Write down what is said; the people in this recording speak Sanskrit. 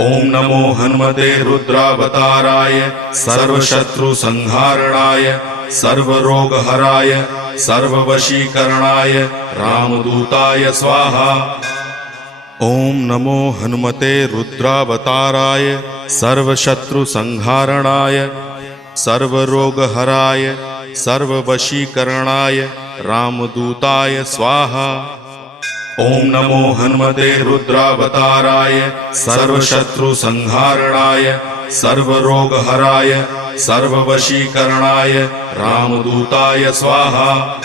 ओम नमो हनुमते रुद्रावताराय सर्वशत्रुसंहारणाय सर्वरोगहराय सर्ववशीकरणाय रामदूताय स्वाहा। ओम नमो हनुमते रुद्रावताराय सर्वशत्रुसंहारणाय सर्वरोगहराय सर्ववशीकरणाय रामदूताय स्वाहा। ओम नमो हनुमते रुद्रावताराय सर्वशत्रुसंहारणाय सर्वरोगहराय सर्ववशीकरणाय रामदूताय स्वाहा।